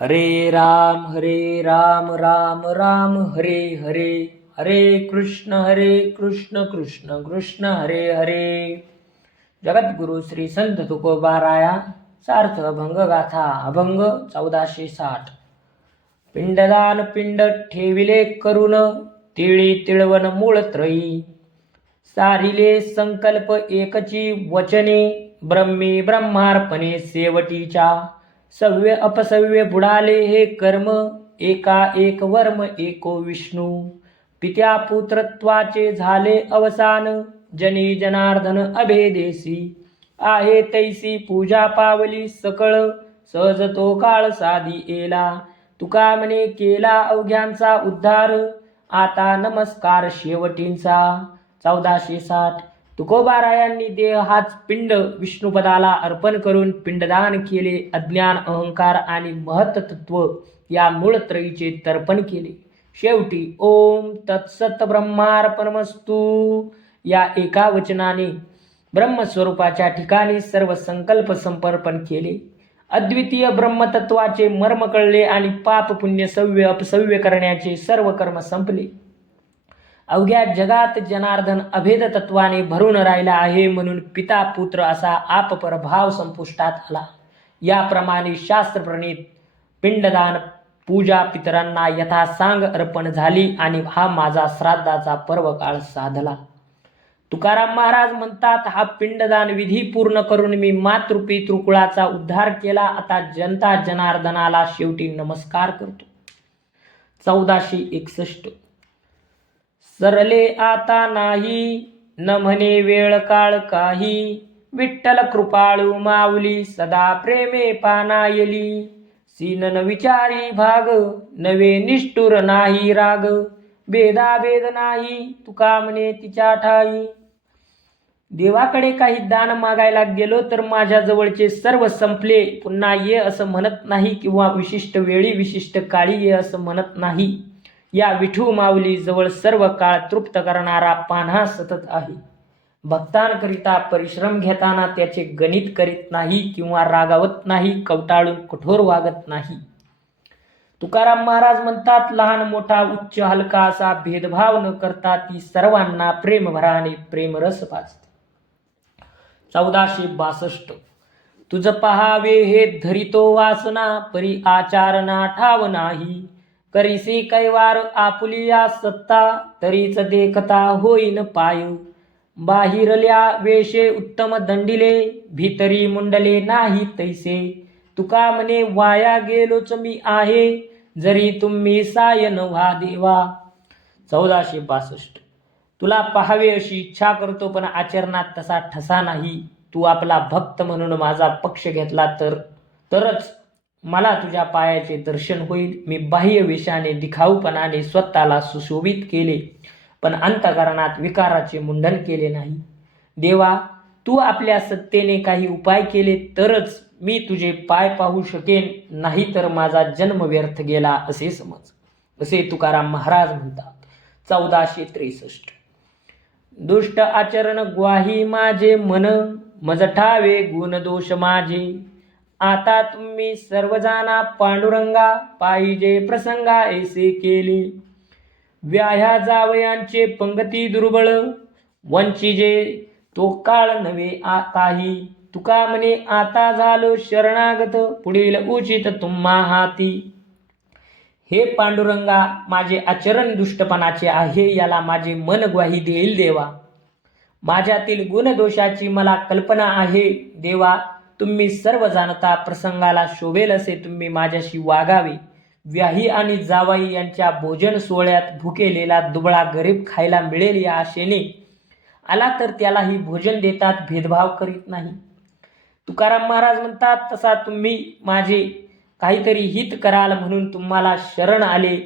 हरे राम राम राम हरे हरे, हरे कृष्ण कृष्ण कृष्ण हरे हरे. जगद्गुरु श्री संत तुकोबाराया सार्थ अभंग गाथा अभंग 1460. पिंडदान पिंड ठेविले करून, तिळी तिळवण मूळ त्रयी. सारिले संकल्प एकची वचने, ब्रह्मी ब्रह्मार्पणे शेवटीच्या. सव्य अपसव्य बुडाले हे कर्म, एका एक वर्म एको विष्णू. पित्या पुत्रत्वाचे झाले अवसान, जनी जनार्दन अभेदेसी. आहे तैसी पूजा पावली सकळ, सहज तो काळ साधी येला. तुका म्हणे केला अवघ्यांचा उद्धार, आता नमस्कार शेवटींचा. 1460. तुकोबारायांनी देह हाच पिंड विष्णुपदाला अर्पण करून पिंडदान केले. अज्ञान अहंकार आणि महत्त्व या मूळ त्रयीचे तर्पण केले. शेवटी ओम तत्सत ब्रह्मार्पणमस्तु या एका वचनाने ब्रह्मस्वरूपाच्या ठिकाणी सर्व संकल्प समर्पण केले. अद्वितीय ब्रह्मतत्वाचे मर्म कळले आणि पाप पुण्य सव्य अपसव्य करण्याचे सर्व कर्म संपले. अवघ्या जगात जनार्दन अभेद तत्वाने भरून राहिला आहे, म्हणून पिता पुत्र असा आपपर भाव संपुष्टात आला. याप्रमाणे शास्त्रप्रणीत पिंडदान पूजा पितरांना यथासांग अर्पण झाली आणि हा माझा श्राद्धाचा पर्व काळ साधला. तुकाराम महाराज म्हणतात, हा पिंडदान विधी पूर्ण करून मी मातृ पितृकुळाचा उद्धार केला. आता जनता जनार्दनाला शेवटी नमस्कार करतो. 1461. सरले आता नाही, न म्हणे वेळ काळ काही. विठ्ठल कृपाळू माऊली, सदा प्रेमे पानायली. सीन न विचारी भाग, नवे निष्ठुर नाही राग. भेदाभेद नाही, तुका म्हणे तिच्या ठाई. देवाकडे काही दान मागायला गेलो तर माझ्या जवळचे सर्व संपले. पुन्हा ये असं म्हणत नाही, किंवा विशिष्ट वेळी विशिष्ट काळी ये असं म्हणत नाही. या विठू माऊली जवळ सर्व काळ तृप्त करणारा पान्हा सतत आहे. भक्तांकरिता परिश्रम घेताना त्याचे गणित करीत नाही, किंवा रागावत नाही, कवटाळून कठोर वागत नाही. तुकाराम महाराज म्हणतात, लहान मोठा उच्च हलका असा भेदभाव न करता ती सर्वांना प्रेमभराने प्रेमरस पाजते. 1462. तुझ पहावे हे धरितो वासना, परी आचारणा ठाव नाही. करीसी कैवार आपुलिया सत्ता, तरीच देखता होईन पाय. बाहिरल्या वेशे उत्तम दंडिले, भीतरी मुंडले नाही तैसे. तुका म्हणे वाया गेलोच मी आहे, जरी तुम्ही सायन व्हा देवा. 1462. तुला पाहावे अशी इच्छा करतो, पण आचरणात तसा ठसा नाही. तू आपला भक्त म्हणून माझा पक्ष घेतला तरच मला तुझ्या पायाचे दर्शन होईल. मी बाह्य वेशाने दिखाऊपणाने स्वतःला सुशोभित केले, पण अंतःकरणात विकाराचे मुंडन केले नाही. देवा, तू आपल्या सत्तेने काही उपाय केले तरच मी तुझे पाय पाहू शकेन, नाही तर माझा जन्म व्यर्थ गेला असे समज, असे तुकाराम महाराज म्हणतात. 1463. दुष्ट आचरण ग्वाही माझे मन, मज ठावे गुण दोष माझे. आता तुम्ही सर्वजाना पांडुरंगा, पाहिजे प्रसंगा ऐसे केले. व्याह्या जावयांचे पंगती दुर्बळ, वंचिजे तो काळ नवे काही. तुका म्हणे आता झालो शरणागत, पुढील उचित तुम्हा हाती. हे पांडुरंगा, माझे आचरण दुष्टपणाचे आहे, याला माझे मन ग्वाही देईल देवा. माझ्यातील गुणदोषाची मला कल्पना आहे. देवा, तुम्ही सर्व जाणता, प्रसंगाला शोभेल असे तुम्ही माझ्याशी वागावे. व्याही आणि जावाई यांच्या भोजन सोहळ्यात भुकेलेला दुबळा गरीब खायला मिळेल या आशेने आला तर त्यालाही भोजन देतात, भेदभाव करीत नाही. तुकाराम महाराज म्हणतात, तसा तुम्ही माझे काहीतरी हित कराल म्हणून तुम्हाला शरण आले.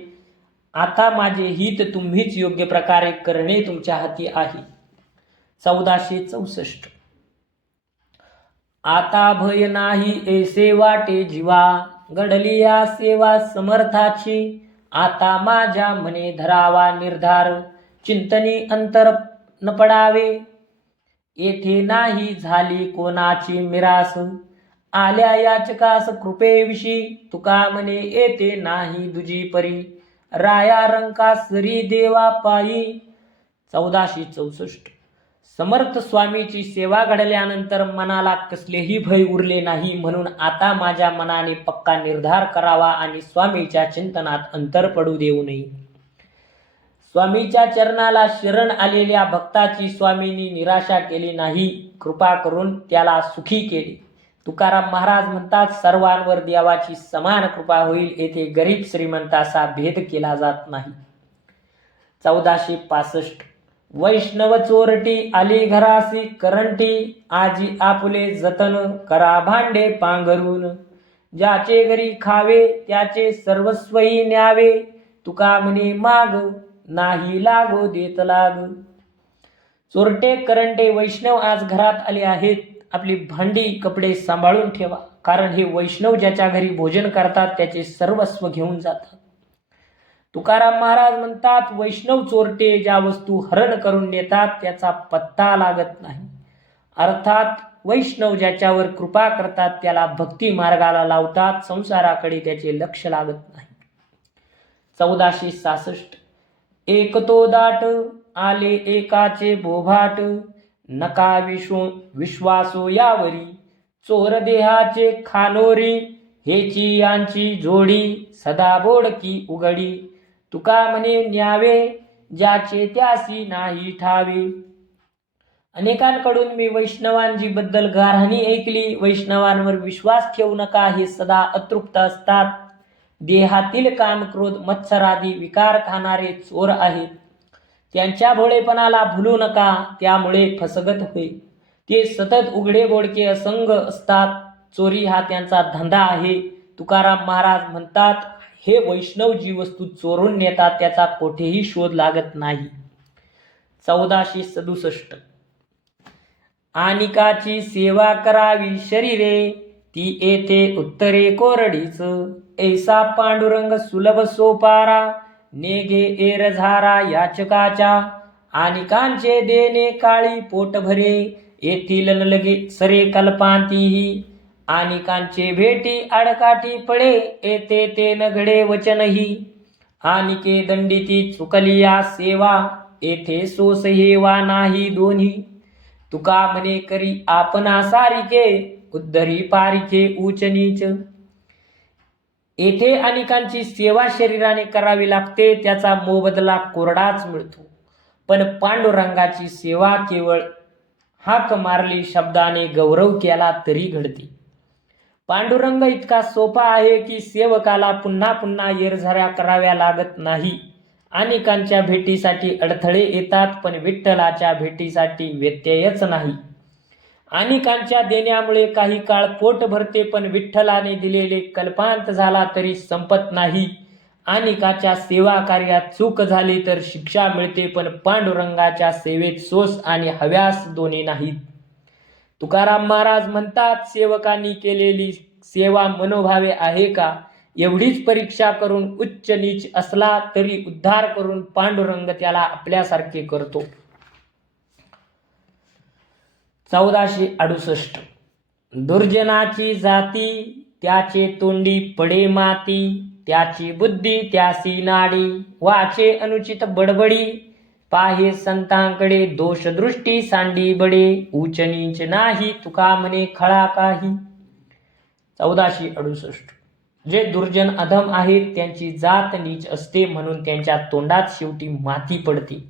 आता माझे हित तुम्हीच योग्य प्रकारे करणे तुमच्या हाती आहे. 1464. आता भय नाही ऐसे वाटे जीवा, घडली या सेवा समर्थाची. आता माझ्या मने धरावा निर्धार, चिंतनी अंतर न पडावे. येथे नाही झाली कोणाची मिरास, आल्या याचकास कृपेविषयी तुका म्हणे येते नाही दुजी परी राया रंकासरी देवा पायी. 1464. समर्थ स्वामीची सेवा घडल्यानंतर मनाला कसलेही भय उरले नाही, म्हणून आता माझ्या मनाने पक्का निर्धार करावा आणि स्वामीच्या चिंतनात अंतर पडू देऊ नये. स्वामीच्या चरणाला शरण आलेल्या भक्ताची स्वामींनी निराशा केली नाही, कृपा करून त्याला सुखी केले. तुकाराम महाराज म्हणतात, सर्वांवर देवाची समान कृपा होईल, येथे गरीब श्रीमंताचा भेद केला जात नाही. 1465. वैष्णव चोरटी आली घरासी करंटी, आजी आपुले जतन करा भांडे पांघरून. ज्याचे घरी खावे त्याचे सर्वस्वही न्यावे, तुका म्हणे माग नाही लागो देत लाग. चोरटे करंटे वैष्णव आज घरात आले आहेत, आपली भांडी कपडे सांभाळून ठेवा, कारण हे वैष्णव ज्याच्या घरी भोजन करतात त्याचे सर्वस्व घेऊन जातात. तुकाराम महाराज म्हणतात, वैष्णव चोरटे ज्या वस्तू हरण करून नेतात त्याचा पत्ता लागत नाही. अर्थात वैष्णव ज्याच्यावर कृपा करतात त्याला भक्ती मार्गाला लावतात, संसाराकडे त्याचे लक्ष लागत नाही. 1466. एक तो दाट आले एकाचे बोभाट, नका विश्वासो यावरी, चोर देहाचे खानोरी, हेची यांची जोडी, सदा बोडकी उघडी, तुका म्हणे न्यावे ज्याचे त्यासी नाही ठावे. अनेकांकडून मी वैष्णवांजी बद्दल गारहाणी ऐकली. वैष्णवांवर विश्वास ठेवू नका, हे सदा अतृप्त असतात, देहातील काम क्रोध मत्सरादी विकार खाणारे चोर आहेत. त्यांच्या भोळेपणाला भुलू नका, त्यामुळे फसगत होईल. ते सतत उघडे बोडके असंग असतात, चोरी हा त्यांचा धंदा आहे. तुकाराम महाराज म्हणतात, हे वैष्णव जी वस्तू चोरून नेतात त्याचा कोठेही शोध लागत नाही. 1467. आनिकाची सेवा करावी शरीरे, ती येथे उत्तरे कोरडीच, ऐसा पांडुरंग सुलभ सोपारा, नेगे एरझारा याचकाच्या, आनिकांचे देणे काळी पोट भरे, येथील लगे सरे कल्पांतीही, आनिकांचे भेटी आडकाठी पडे, येते ते नघडे वचनही, आनिके दंडिती चुकलिया सेवा, येथे सोस हेवा नाही दोन्ही, तुका म्हणे करी आपणा सारिके, उद्धरी पारिखे ऊच नीच. येथे अनेकांची सेवा शरीराने करावी लागते, त्याचा मोबदला कोरडाच मिळतो. पण पांडुरंगाची सेवा केवळ हाक मारली शब्दाने गौरव केला तरी घडते. पांडुरंग इतका सोपा आहे की सेवकाला पुन्हा पुन्हा येरझाऱ्या कराव्या लागत नाही. अनेकांच्या भेटीसाठी अडथळे येतात, पण विठ्ठलाच्या भेटीसाठी व्यत्ययच नाही. अनेकांच्या देण्यामुळे काही काळ पोट भरते, पण विठ्ठलाने दिलेले कल्पांत झाला तरी संपत नाही. अनेकाच्या सेवा कार्यात चूक झाली तर शिक्षा मिळते, पण पांडुरंगाच्या सेवेत सोस आणि हव्यास दोन्ही नाहीत. तुकाराम महाराज म्हणतात, सेवकांनी केलेली सेवा मनोभावे आहे का, एवढीच परीक्षा करून उच्च नीच असला तरी उद्धार करून पांडुरंग त्याला आपल्यासारखे करतो. 1468. दुर्जनाची जाती त्याचे तोंडी पडे माती, त्याची बुद्धी त्यासी नाडी, वाचे अनुचित बडबडी, पाहे संतांकडे दोषदृष्टी सांडी बडे, उच नीच नाही तुका म्हणे खळा काही. 1468. जे दुर्जन अधम आहेत त्यांची जात नीच असते, म्हणून त्यांच्या तोंडात शेवटी माती पडते.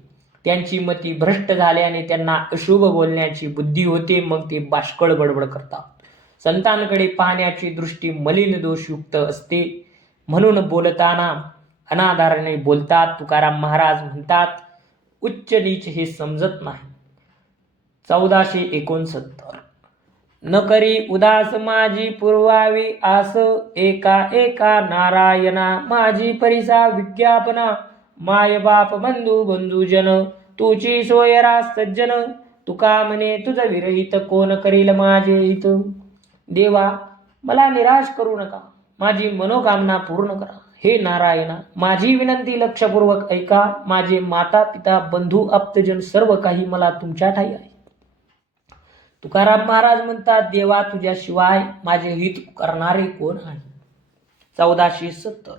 त्यांची मती भ्रष्ट झाल्याने त्यांना अशुभ बोलण्याची बुद्धी होते, मग ते बाष्कळ बडबड करतात. संतांकडे पाहण्याची दृष्टी मलिन दोषयुक्त असते, म्हणून बोलताना अनादराने बोलतात. तुकाराम महाराज म्हणतात, उच्च नीच हे समजत नाही. 1469. न करी उदास माझी पुरवावी आस, एका एका नारायणा माझी परिसा विज्ञापना, माय बाप बंधू बंधुजन तुची सोयरा सज्जन, तुका म्हणे तुझ विरहित कोण करील माझे हित. देवा मला निराश करू नका, माझी मनोकामना पूर्ण करा. हे नारायणा, माझी विनंती लक्षपूर्वक ऐका. माझे माता पिता बंधू आप्तजन सर्व काही मला तुमच्या ठाई आहे. तुकाराम महाराज म्हणतात, देवा तुझ्याशिवाय माझे हित करणारे कोण आहे? 1470.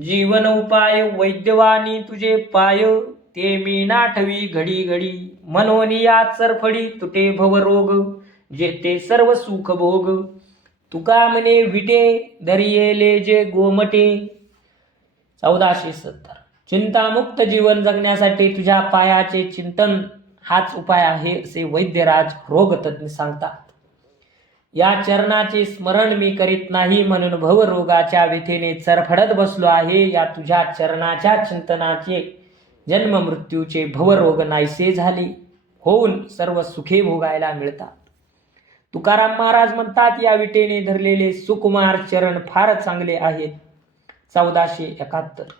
जीवन उपाय वैद्यवाणी तुझे पाय, ते मी नाठवी घडी घडी. म्हणून या चरफडी तुटे भवरोग, जेते सर्व सुख भोग. तुका म्हणे विटे दरियेले जे गोमटे. 1470. चिंतामुक्त जीवन जगण्यासाठी तुझ्या पायाचे चिंतन हाच उपाय आहे, असे वैद्यराज रोगतज्ञ सांगतात. या चरणाचे स्मरण मी करीत नाही, म्हणून भवरोगाच्या व्यथेने चरफडत बसलो आहे. या तुझ्या चरणाच्या चिंतनाचे जन्म मृत्यूचे भवरोग नाहीसे झाले, होऊन सर्व सुखे भोगायला मिळतात. तुकाराम महाराज म्हणतात, या विटेने धरलेले सुकुमार चरण फार चांगले आहेत. 1471.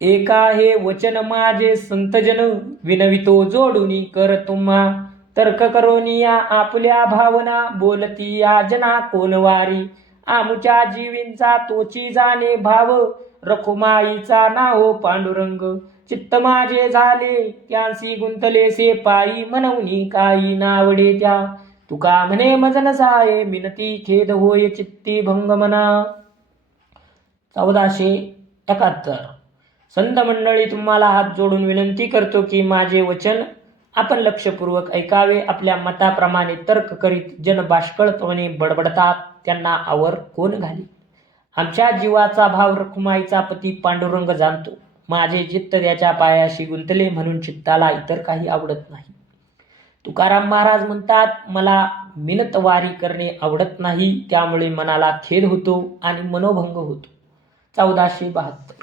एका हे वचन माझे संतजन, विनवितो जोडून कर तुम्हा. तर्क करोनिया आपल्या भावना, बोलती या जना कोणवारी. आमुच्या जीवींचा तोची जाणे भाव, रखुमाईचा नाहो पांडुरंग. चित्त माझे झाले त्यांसी गुंतलेसे पायी, म्हणून काही नावडे त्या. तुका म्हणे मज नसाये मिनती, खेद होय चित्ती भंग मना. 1471. संत मंडळी, तुम्हाला हात जोडून विनंती करतो की माझे वचन आपण लक्षपूर्वक ऐकावे. आपल्या मताप्रमाणे तर्क करीत जन बाष्कळपणे बडबडतात, त्यांना आवर कोण घाली? आमच्या जीवाचा भाव रखुमाईचा पती पांडुरंग जाणतो. माझे चित्त त्याच्या पायाशी गुंतले, म्हणून चित्ताला इतर काही आवडत नाही. तुकाराम महाराज म्हणतात, मला मिनतवारी करणे आवडत नाही, त्यामुळे मनाला खेद होतो आणि मनोभंग होतो. 1472.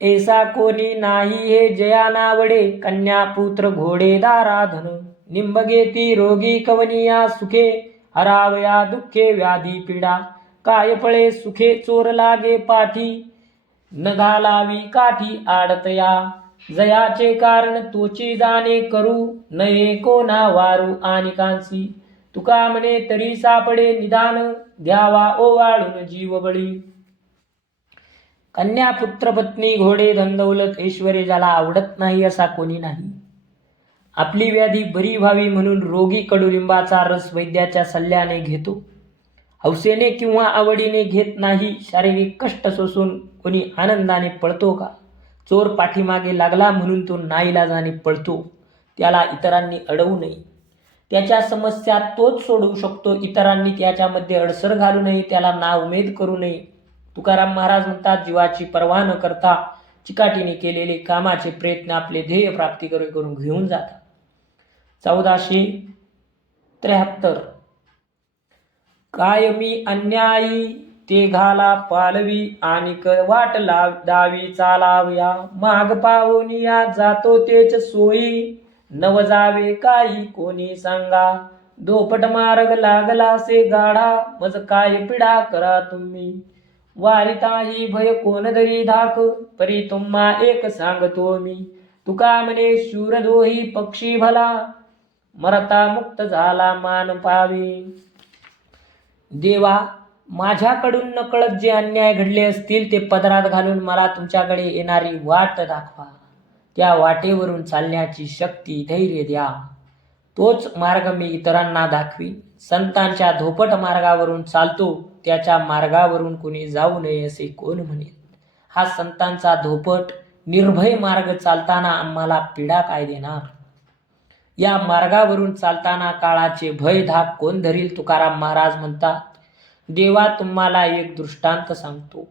ऐसा कोणी नाही हे जया नावडे, कन्या पुत्र घोडे दारा धन. निंबगेती रोगी कवनिया सुखे, हरावया दुःखे व्याधी पीडा. काय फळे सुखे चोर लागे पाठी, न घालावी काठी आडतया. जयाचे कारण तोची जाणे करू, नये कोणा वारू आणि कांसी. तुका म्हणे तरी सापडे निदान, द्यावा ओवाळून जीव बळी. कन्या पुत्र पत्नी घोडे धन दौलत ऐश्वर्य ज्याला आवडत नाही असा कोणी नाही. आपली व्याधी बरी व्हावी म्हणून रोगी कडुलिंबाचा रस वैद्याच्या सल्ल्याने घेतो, हौसेने किंवा आवडीने घेत नाही. शारीरिक कष्ट सोसून कोणी आनंदाने पळतो का? चोर पाठीमागे लागला म्हणून तो नाईलाजाने पळतो, त्याला इतरांनी अडवू नये. त्याच्या समस्या तोच सोडवू शकतो, इतरांनी त्याच्यामध्ये अडसर घालू नये, त्याला नाउमेद करू नये. तुकाराम महाराज म्हणतात, जीवाची पर्वा न करता चिकाटीने केलेले कामाचे प्रयत्न आपले ध्येय प्राप्ती करून घेऊन जातात. 1473. काय मी अन्यायी ते घाला पालवी, आणि वाट दावी चालावया. माग पावनिया जातो तेच सोयी, नव जावे काही कोणी सांगा. दोपट मार्ग लागला से गाढा, मज काय पिढा करा तुम्ही. वारिताही भय कोण दरी धाक, परी तुम्हा एक सांगतो मी. तुका म्हणे शूरदोही पक्षी भला, मरता मुक्त झाला मान पावे. देवा, माझ्याकडून नकळत जे अन्याय घडले असतील ते पदरात घालून मला तुमच्याकडे येणारी वाट दाखवा. त्या वाटेवरून चालण्याची शक्ती धैर्य द्या. तोच मार्ग मी इतरांना दाखवी. संतांच्या धोपट मार्गावरून चालतो, त्याच्या मार्गावरून कोणी जाऊ नये असे कोण म्हणेल? हा संतांचा धोपट निर्भय मार्ग चालताना आम्हाला पीडा काय देणार? या मार्गावरून चालताना काळाचे भय धाक कोण धरील? तुकाराम महाराज म्हणतात, देवा तुम्हाला एक दृष्टांत सांगतो.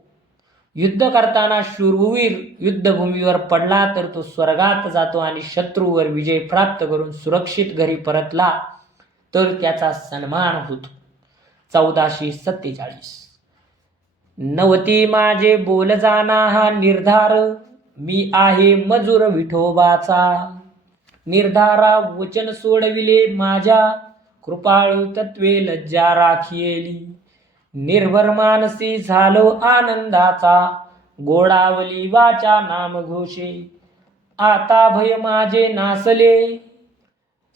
युद्ध करताना शूरवीर युद्धभूमीवर पडला तर तो स्वर्गात जातो, आणि शत्रूवर विजय प्राप्त करून सुरक्षित घरी परतला तर त्याचा सन्मान होतो. 1447. नवती माझे बोल जाना हा निर्धार, मी आहे मजूर विठोबाचा. निर्धारा वचन सोडविले माझ्या, कृपाळू तत्वे लज्जा राखियेली. निर्भर मानसी झालो आनंदाचा, गोडावली वाचा नाम घोषे. आता भय माझे नासले,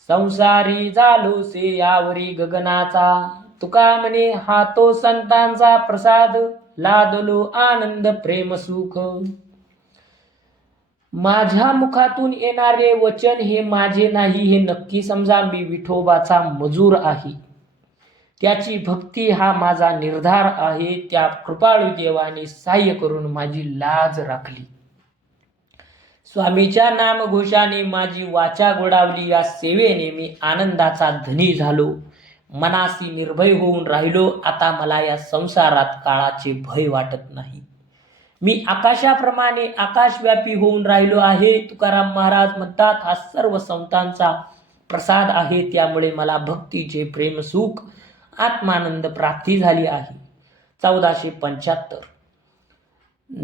संसारी झालो से यावरी गगनाचा. तुका म्हणे हा तो संतांचा प्रसाद, लादलो आनंद प्रेम सुख. माझ्या मुखातून येणारे वचन हे माझे नाही हे नक्की समजा. मी विठोबाचा मजूर आहे. त्याची भक्ती हा माझा निर्धार आहे. त्या कृपाळू देवाने सहाय्य करून माझी लाज राखली. स्वामीच्या नामघोषाने माझी वाचा गोडावली. या सेवेने मी आनंदाचा धनी झालो. मनासी निर्भय होऊन राहिलो. आता मला या संसारात काळाचे भय वाटत नाही. मी आकाशाप्रमाणे आकाशव्यापी होऊन राहिलो आहे. तुकाराम महाराज म्हणतात, हा सर्व संतांचा प्रसाद आहे. त्यामुळे मला भक्तीचे प्रेम सुख आत्मानंद प्राप्ती झाली आहे. 1475.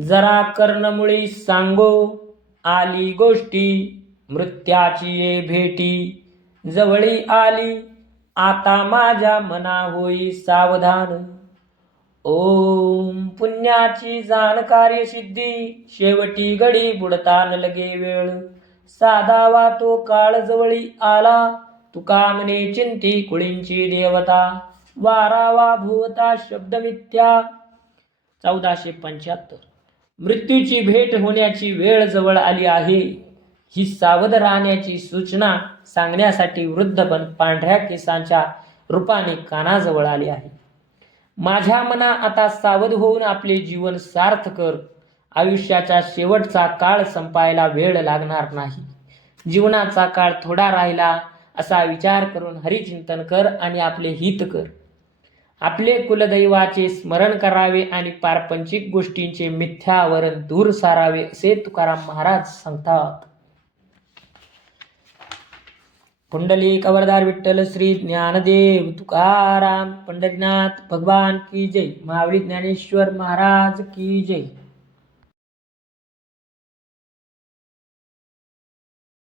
जरा कर्णमुळी सांगो आली गोष्टी, मृत्याची ये भेटी जवळी आली. आता माझ्या मना होई सावधान. ओम पुण्याची जाण कार्यसिद्धी, शेवटी गडी बुडतान लगे वेळ. साधावा तो काळ जवळी आला, तुका म्हणे चिंती कुळींची देवता. वारावा भुवता शब्द मिथ्या. 1475. मृत्यूची भेट होण्याची वेळ जवळ आली आहे. ही सावध राहण्याची सूचना सांगण्यासाठी वृद्धपण पांढऱ्या केसांच्या रूपाने कानाजवळ आले आहे. माझ्या मना आता सावध होऊन आपले जीवन सार्थ कर. आयुष्याचा शेवटचा काळ संपायला वेळ लागणार नाही. जीवनाचा काळ थोडा राहिला असा विचार करून हरिचिंतन कर आणि आपले हित कर. आपले कुलदैवाचे स्मरण करावे आणि पारपंचिक गोष्टींचे मिथ्यावरण दूर सारावे असे तुकाराम महाराज सांगतात. पुंडलिक अवरदार विठ्ठल श्री ज्ञानदेव तुकाराम पंढरीनाथ भगवान की जय. महावीर ज्ञानेश्वर महाराज की जय.